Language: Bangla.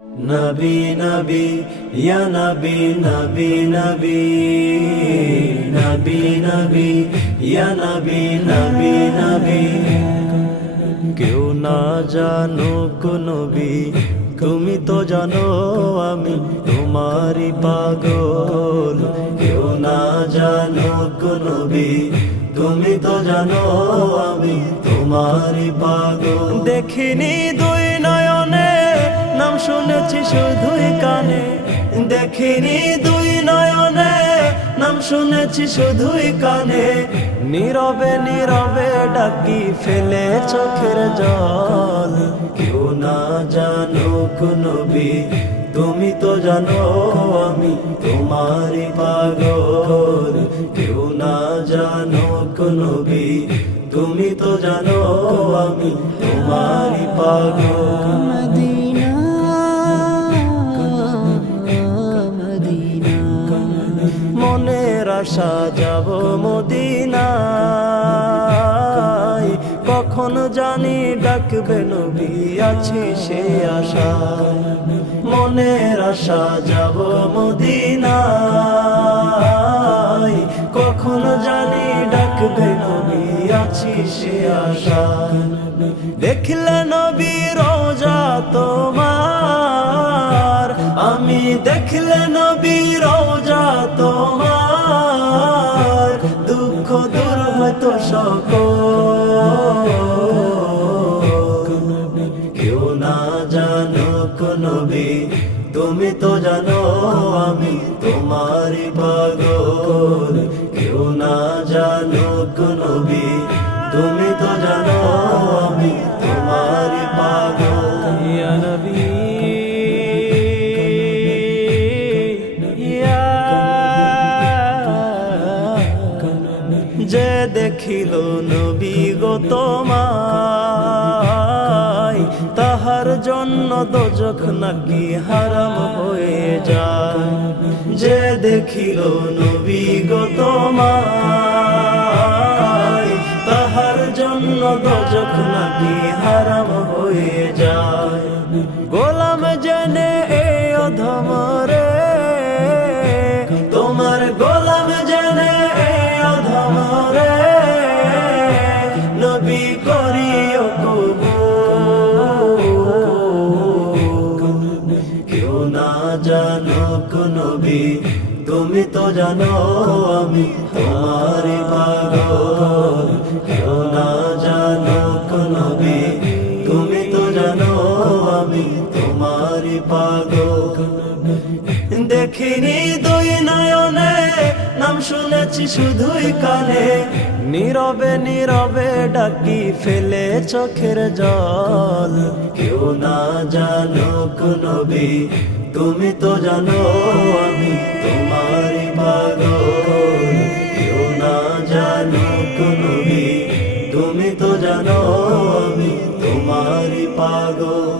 নবী নবী ইয়া নবী নবী নবী নবী নবী ইয়া নবী নবী নবী কেউ না জানো নবী, তুমি তো জানো আমি তোমারই পাগল। কেউ না জানো নবী, তুমি তো জানো আমি তোমারই পাগল। দেখিনি দুই নাম শুনেছি শুধুই কানে, দেখিনি দুই নয়নে, নাম শুনেছি শুধুই কানে। নীরবে নীরবে ডাকি ফেলে চোখের জল। কেউ না জানো নবী, তুমি তো জানো আমি তোমারই পাগল। কেউ না জানো নবী, তুমি তো জানো আমি তোমারই পাগল। আশা যাব মদিনায়। কখন জানি ডাকবে নবী, আছি সে আশা মনের আশা যাব মদিনায়। কখন জানি ডাকবে নবী, আছি সে আশা দেখলে নবী রোজা তোমার। আমি দেখলে নবী রোজা তোমার। হয়তো সকল। কেউ না জানো নবী তুমি তো জানো আমি তোমারই পাগল। কেউ না জানো নবী, তুমি তো জানো আমি তোমারই পাগল। নবী। দেখিল নবী গো তোমায়, তাহার জন্য দোজখ নাকি হারাম হয়ে যায়। যে দেখিল নবী গো তোমায়, তাহার জন্য দোজখ নাকি হারাম হয়ে যায়। গোলাম জেনে জানো নবী, তুমি তো জানো আমি কেউ না জানো নবী, তুমি তো জানো আমি তোমারই পাগল। দেখিনি দুই নয়নে, নাম শুনেছি শুধুই কানে। নীরবে নীরবে ডাকি ফেলে চোখের জল। কেউ না জানো নবী তুমি তো জানো আমি তোমার পাগল। কেউ না জানো তুমি। তুমি তো জানো আমি তোমার পাগল।